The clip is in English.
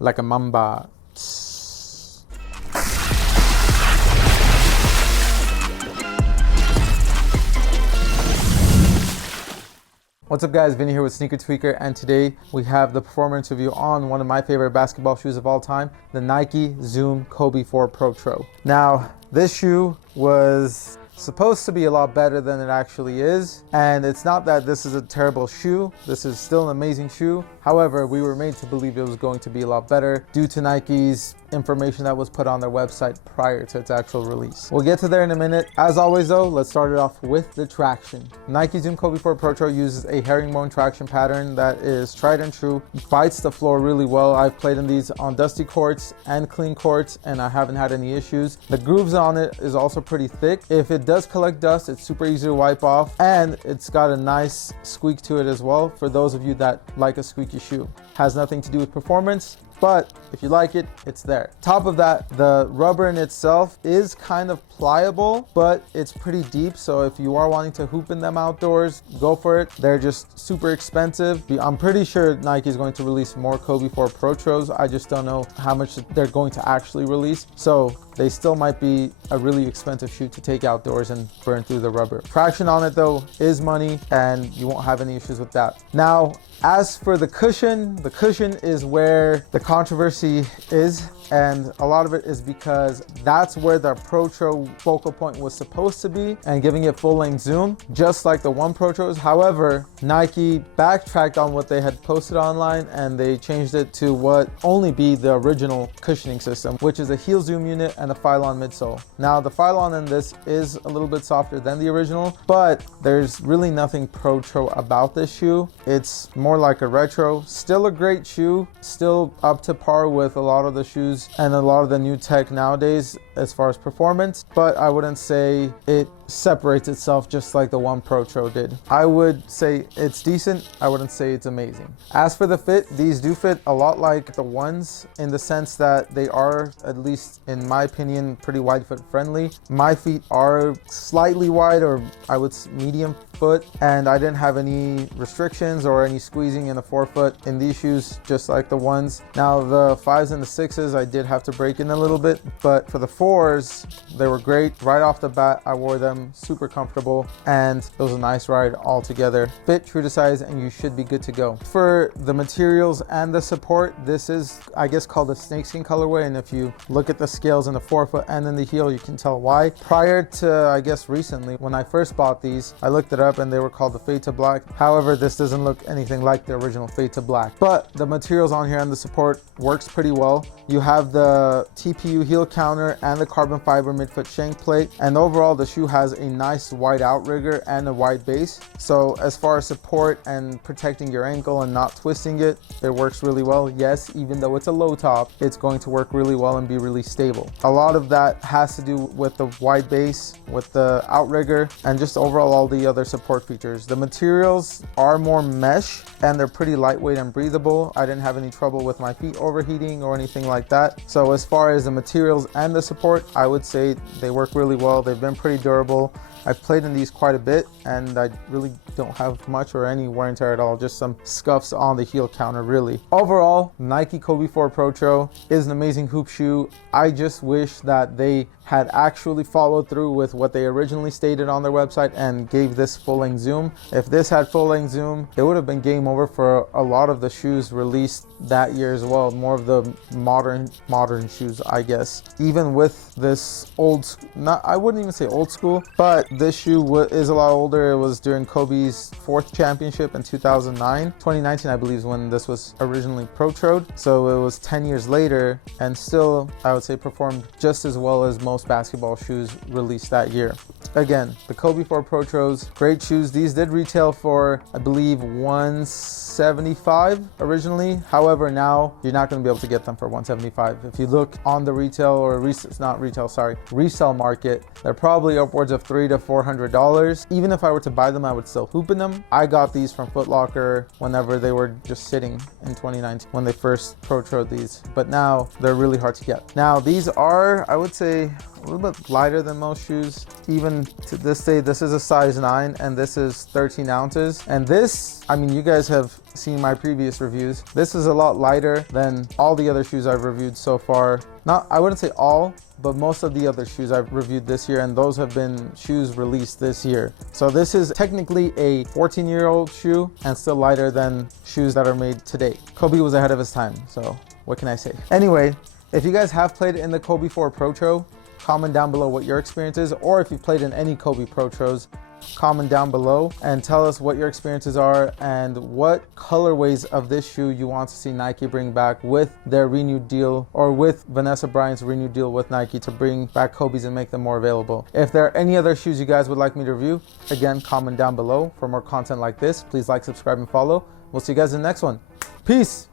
like a Mamba. What's up guys, Vinny here with Sneaker Tweaker, and today we have the performance review on one of my favorite basketball shoes of all time, the Nike Zoom Kobe 4 Protro. Now, this shoe was supposed to be a lot better than it actually is, and it's not that this is a terrible shoe. This is still an amazing shoe. However, we were made to believe it was going to be a lot better due to Nike's information that was put on their website prior to its actual release. We'll get to there in a minute. As always though, let's start it off with the traction. Nike Zoom Kobe 4 Protro uses a herringbone traction pattern that is tried and true. It bites the floor really well. I've played in these on dusty courts and clean courts, and I haven't had any issues. The grooves on it is also pretty thick. If it does collect dust, it's super easy to wipe off, and it's got a nice squeak to it as well for those of you that like a squeaky shoe. Has nothing to do with performance, but if you like it, it's there. Top of that, the rubber in itself is kind of pliable, but it's pretty deep. So if you are wanting to hoop in them outdoors, go for it. They're just super expensive. I'm pretty sure Nike is going to release more Kobe 4 Protros. I just don't know how much they're going to actually release. So they still might be a really expensive shoe to take outdoors and burn through the rubber. Traction on it though is money, and you won't have any issues with that. Now, as for the cushion is where the controversy is, and a lot of it is because that's where the Protro focal point was supposed to be, and giving it full-length zoom, just like the One Protros. However, Nike backtracked on what they had posted online, and they changed it to what only be the original cushioning system, which is a heel zoom unit and a Phylon midsole. Now, the Phylon in this is a little bit softer than the original, but there's really nothing Protro about this shoe. It's more like a retro. Still a great shoe, still up to par with a lot of the shoes and a lot of the new tech nowadays as far as performance, but I wouldn't say it separates itself just like the One Protro did. I would say it's decent. I wouldn't say it's amazing. As for the fit, these do fit a lot like the ones in the sense that they are, at least in my opinion, pretty wide foot friendly. My feet are slightly wide, or I would medium foot, and I didn't have any restrictions or any squeezing in the forefoot in these shoes, just like the ones. Now the 5s and the 6s I did have to break in a little bit, but for the 4s they were great. Right off the bat I wore them, super comfortable, and it was a nice ride altogether. Fit true to size, and you should be good to go. For the materials and the support, this is, I guess, called a snakeskin colorway, and if you look at the scales in the forefoot and in the heel, you can tell why. Prior to, I guess, recently, when I first bought these, I looked it up and they were called the Fade to Black. However, this doesn't look anything like the original Fade to Black, but the materials on here and the support works pretty well. You have the TPU heel counter and the carbon fiber midfoot shank plate, and overall the shoe has a nice wide outrigger and a wide base. So as far as support and protecting your ankle and not twisting it, it works really well. Yes, even though it's a low top, it's going to work really well and be really stable. A lot of that has to do with the wide base, with the outrigger, and just overall all the other support features. The materials are more mesh, and they're pretty lightweight and breathable. I didn't have any trouble with my feet overheating or anything like that. So as far as the materials and the support, I would say they work really well. They've been pretty durable. I've played in these quite a bit, and I really don't have much or any wear and tear at all, just some scuffs on the heel counter really. Overall, Nike Kobe 4 Protro is an amazing hoop shoe. I just wish that they had actually followed through with what they originally stated on their website and gave this full-length zoom. If this had full-length zoom, it would have been game over for a lot of the shoes released that year as well. More of the modern shoes, I guess. Even with this I wouldn't even say old school, but this shoe is a lot older. It was during Kobe's 4th championship in 2009. 2019, I believe, is when this was originally Protroed. So it was 10 years later, and still, I would say, performed just as well as most basketball shoes released that year. Again, the Kobe 4 Protros, great shoes. These did retail for, I believe, $175 originally. However, now you're not going to be able to get them for $175. If you look on the retail, or resale market, they're probably upwards of $300 to $400. Even if I were to buy them, I would still hoop in them. I got these from Foot Locker whenever they were just sitting in 2019 when they first Protroed these, but now they're really hard to get. Now these are, I would say, a little bit lighter than most shoes. Even to this day, this is a size 9 and this is 13 ounces. And this, I mean, you guys have seen my previous reviews. This is a lot lighter than all the other shoes I've reviewed so far. Not, I wouldn't say all, but most of the other shoes I've reviewed this year, and those have been shoes released this year. So this is technically a 14-year-old shoe and still lighter than shoes that are made today. Kobe was ahead of his time, so what can I say? Anyway, if you guys have played in the Kobe 4 Protro, comment down below what your experience is, or if you've played in any Kobe Protros, comment down below and tell us what your experiences are and what colorways of this shoe you want to see Nike bring back with their renewed deal, or with Vanessa Bryant's renewed deal with Nike to bring back Kobe's and make them more available. If there are any other shoes you guys would like me to review, again, comment down below for more content like this. Please like, subscribe, and follow. We'll see you guys in the next one. Peace.